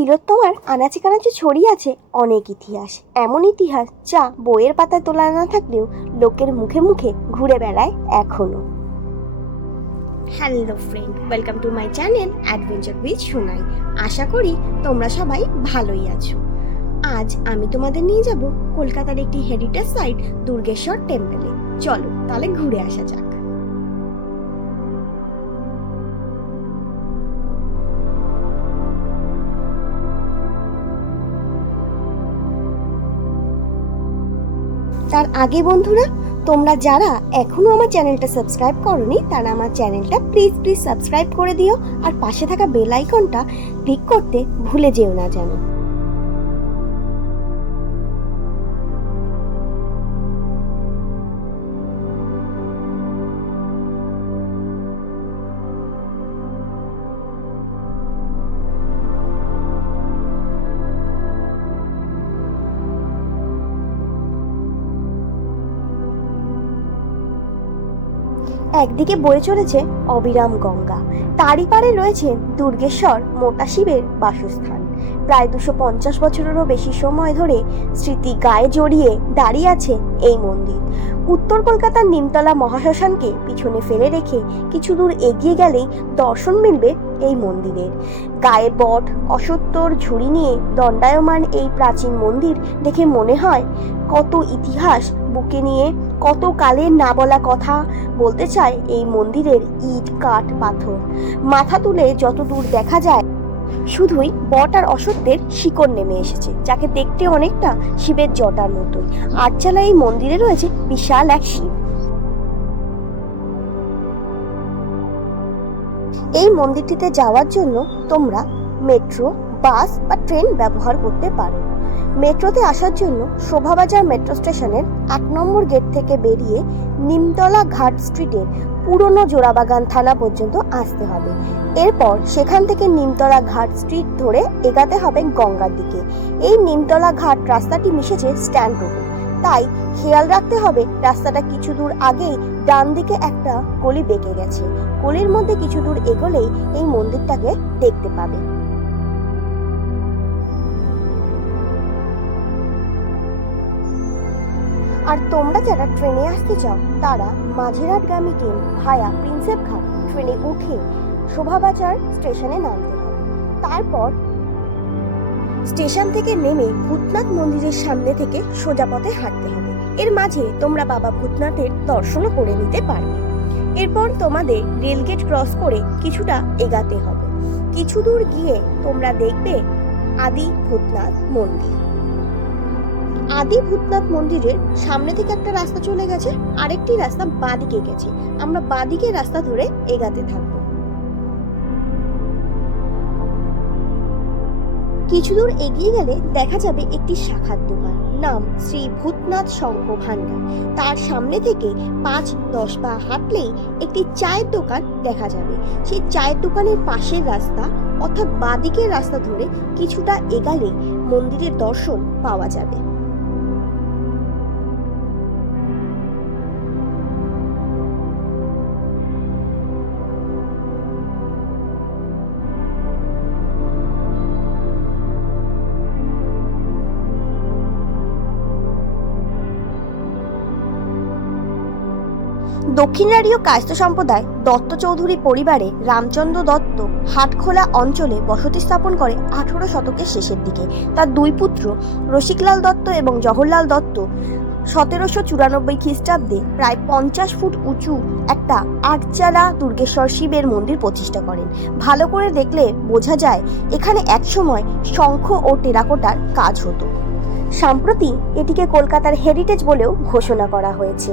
তিলোত্তমার আনাচে কানাচে ছড়িয়ে আছে অনেক ইতিহাস, এমন ইতিহাস যা বইয়ের পাতায় তোলা না থাকলেও লোকের মুখে মুখে ঘুরে বেড়ায় এখনো। Hello friend, welcome to my channel adventure with Sonai. আশা করি তোমরা সবাই ভালোই আছো। আজ আমি তোমাদের নিয়ে যাব কলকাতার একটি হেরিটেজ সাইট দুর্গেশ্বর টেম্পলে। চলো তাহলে ঘুরে আসা যাক। তার আগে বন্ধুরা, তোমরা যারা এখনো আমার চ্যানেলটা সাবস্ক্রাইব করোনি তারা আমার চ্যানেলটা প্লিজ সাবস্ক্রাইব করে দিও, আর পাশে থাকা বেল আইকনটা ক্লিক করতে ভুলে যেও না যেন। একদিকে বয়ে চলেছে অবিরাম গঙ্গা, তারই পারে রয়েছে দুর্গেশ্বর মোটা শিবের বাসস্থান। প্রায় 250 বছরেরও বেশি সময় ধরে স্মৃতি গায়ে জড়িয়ে দাঁড়িয়ে আছে এই মন্দির। উত্তর কলকাতার নিমতলা মহাশ্মশানকে পিছনে ফেলে রেখে কিছু দূর এগিয়ে গেলেই দর্শন মিলবে এই মন্দিরের। গায়ে বট অশ্বত্থর ঝুড়ি নিয়ে দণ্ডায়মান এই প্রাচীন মন্দির দেখে মনে হয় কত ইতিহাস বুকে নিয়ে, কত কালের না বলা কথা বলতে চায় এই মন্দিরের ইট কাঠ পাথর। মাথা তুলে যত দূর দেখা যায় শুধুই বট আর অশ্বত্থের শিকড় নেমে এসেছে, যাকে দেখতে অনেকটা শিবের জটার মতোই। আটচালা এই মন্দিরে রয়েছে বিশাল এক শিব। এই মন্দিরটিতে যাওয়ার জন্য তোমরা মেট্রো, বাস বা ট্রেন ব্যবহার করতে পারো। মেট্রোতে আসার জন্য শোভাবাজার মেট্রো স্টেশনের 1 নম্বর গেট থেকে বেরিয়ে নিমতলা ঘাট স্ট্রিটের পুরনো জোড়াবাগান থানা পর্যন্ত আসতে হবে। এরপর সেখান থেকে নিমতলা ঘাট স্ট্রিট ধরে এগাতে হবে গঙ্গার দিকে। এই নিমতলা ঘাট রাস্তাটি মিশেছে স্ট্যান্ড রোডে, তাই খেয়াল রাখতে হবে রাস্তাটা কিছু দূর আগেই ডান দিকে একটা গলি বেঁকে গেছে। গলির মধ্যে কিছু দূর এগোলেই এই মন্দিরটাকে দেখতে পাবে। আর তোমরা যারা ট্রেনে আসতে চাও তারা মাঝেরহাটগামী ট্রেন ভায়া প্রিন্সেপ ঘাট ট্রেনে উঠে শোভাবাজার স্টেশনে নামতে হবে। তারপর স্টেশন থেকে নেমে ভূতনাথ মন্দিরের সামনে থেকে সোজা পথে হাঁটতে হবে। এর মাঝে তোমরা বাবা ভূতনাথের দর্শনও করে নিতে পারবে। এরপর তোমাদের রেলগেট ক্রস করে কিছুটা এগাতে হবে। কিছু দূর গিয়ে তোমরা দেখবে আদি ভূতনাথ মন্দির। আদি ভূতনাথ মন্দিরের সামনে থেকে একটা রাস্তা চলে গেছে, আরেকটি রাস্তা বাঁদিকে গেছে। আমরা বাঁদিকে রাস্তা ধরে এগাতে থাকবো। কিছু দূর এগিয়ে গেলে দেখা যাবে একটি শাখার দোকান, নাম শ্রী ভূতনাথ শঙ্খ ভান্ডার। তার সামনে থেকে 5-10 পা হাঁটলেই একটি চায়ের দোকান দেখা যাবে। সেই চায়ের দোকানের পাশের রাস্তা অর্থাৎ বাঁদিকের রাস্তা ধরে কিছুটা এগালেই মন্দিরের দর্শন পাওয়া যাবে। দক্ষিণারীয় কায়স্থ সম্প্রদায় দত্ত চৌধুরী পরিবারে রামচন্দ্র দত্ত হাটখোলা অঞ্চলে বসতি স্থাপন করে 18 শতকের শেষের দিকে। তার 2 পুত্র রসিকলাল দত্ত এবং জওহরলাল দত্ত 1794 খ্রিস্টাব্দে প্রায় 50 ফুট উঁচু একটা আটচালা দুর্গেশ্বর শিবের মন্দির প্রতিষ্ঠা করেন। ভালো করে দেখলে বোঝা যায় এখানে একসময় শঙ্খ ও টেরাকোটার কাজ হতো। সম্প্রতি এটিকে কলকাতার হেরিটেজ বলেও ঘোষণা করা হয়েছে।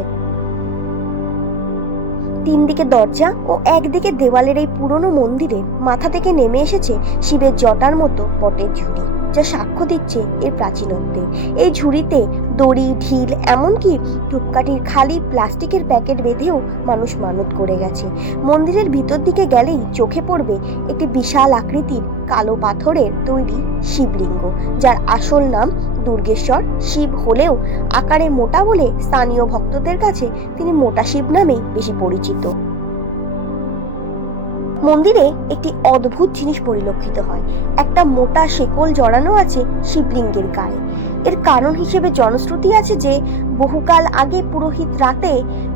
3 দিকে দরজা ও একদিকে দেওয়ালের এই পুরনো মন্দিরে মাথা থেকে নেমে এসেছে শিবের জটার মতো বটের ঝুড়ি, যা সাক্ষ্য দিচ্ছে এর প্রাচীনত্বে। এই ঝুড়িতে দড়ি, ঢিল, এমনকি ধূপকাঠির খালি প্লাস্টিকের প্যাকেট বেঁধেও মানুষ মানত করে গেছে। মন্দিরের ভিতর দিকে গেলেই চোখে পড়বে একটি বিশাল আকৃতির কালো পাথরের তৈরি শিবলিঙ্গ, যার আসল নাম দুর্গেশ্বর শিব হলেও আকারে মোটা বলে স্থানীয় ভক্তদের কাছে তিনি মোটা শিব নামেই বেশি পরিচিত। মন্দিরে একটি অদ্ভুত জিনিস পরিলক্ষিত হয়। একটা মোটা শেকল জড়ানো আছে শিবলিঙ্গের গায়ে। এর কারণ হিসেবে জনশ্রুতি আছে যে বহুকাল আগে পুরোহিত রাতে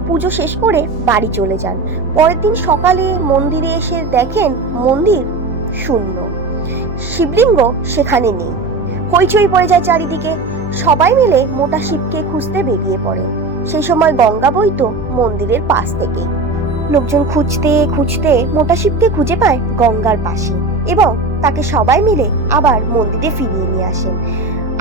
পুজো শেষ করে বাড়ি চলে যান। পরের দিন সকালে মন্দিরে এসে দেখেন মন্দির শূন্য, শিবলিঙ্গ সেখানে নেই। হইচই পড়ে যায় চারিদিকে। সবাই মিলে মোটা শিবকে খুঁজতে বেরিয়ে পড়ে। সেই সময় গঙ্গা বইতো মন্দিরের পাশ থেকে। লোকজন খুঁজতে খুঁজতে মোটা শিবকে খুঁজে পায় গঙ্গার পাশে এবং তাকে সবাই মিলে আবার মন্দিরে ফিরিয়ে নিয়ে আসেন।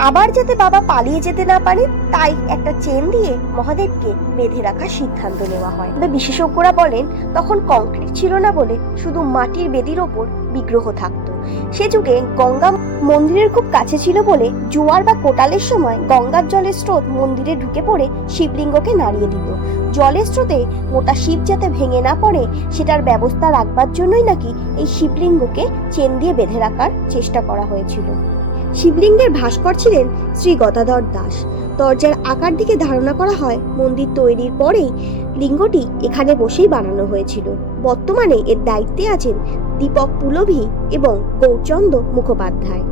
আবার যাতে বাবা পালিয়ে যেতে না পারে তাই একটা চেন দিয়ে মহাদেবকে বেঁধে রাখার সিদ্ধান্ত নেওয়া হয়। তবে বিশেষজ্ঞরা বলেন তখন কংক্রিট ছিল না বলে শুধু মাটির বেদির ওপর বিগ্রহ থাকতো। সে যুগে গঙ্গা মন্দিরের খুব কাছে ছিল বলে জোয়ার বা কোটালের সময় গঙ্গার জলের স্রোত মন্দিরে ঢুকে পড়ে শিবলিঙ্গকে নাড়িয়ে দিত। জলের স্রোতে মোটা শিব যাতে ভেঙে না পড়ে সেটার ব্যবস্থা রাখবার জন্যই নাকি এই শিবলিঙ্গকে চেন দিয়ে বেঁধে রাখার চেষ্টা করা হয়েছিল। শিবলিঙ্গের ভাস্কর ছিলেন শ্রী গদাধর দাস। দরজার আকার দিকে ধারণা করা হয় মন্দির তৈরির পরেই লিঙ্গটি এখানে বসেই বানানো হয়েছিল। বর্তমানে এর দায়িত্বে আছেন দীপক পুলভি এবং গৌরচন্দ্র মুখোপাধ্যায়।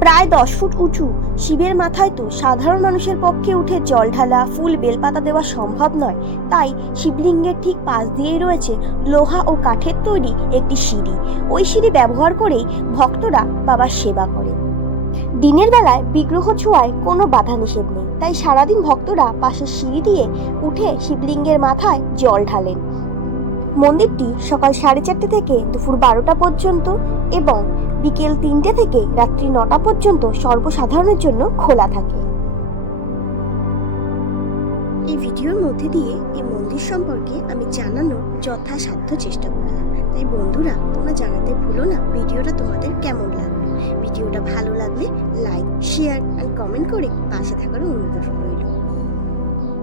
প্রায় 10 ফুট উঁচু শিবের মাথায় তো সাধারণ মানুষের পক্ষে উঠে জল ঢালা, ফুল বেলপাতা দেওয়া সম্ভব নয়। তাই শিবলিঙ্গের ঠিক পাশ দিয়েই রয়েছে লোহা ও কাঠের তৈরি একটি সিঁড়ি। ওই সিঁড়ি ব্যবহার করেই ভক্তরা বাবার সেবা করে। দিনের বেলায় বিগ্রহ ছোঁয়ায় কোনো বাধা নিষেধ নেই, তাই সারাদিন ভক্তরা পাশের সিঁড়ি দিয়ে উঠে শিবলিঙ্গের মাথায় জল ঢালেন। মন্দিরটি সকাল 4:30 থেকে দুপুর 12টা পর্যন্ত এবং বিকেল 3টে থেকে রাত্রি 9টা পর্যন্ত সর্বসাধারণের জন্য খোলা থাকে। এই ভিডিওর মধ্যে দিয়ে এই মন্দির সম্পর্কে আমি জানানোর যথাসাধ্য চেষ্টা করলাম। তাই বন্ধুরা, তোমরা জানাতে ভুলো না ভিডিওটা তোমাদের কেমন লাগলো। ভিডিওটা ভালো লাগলে লাইক, শেয়ার আর কমেন্ট করে পাশে থাকার অনুরোধ রইল।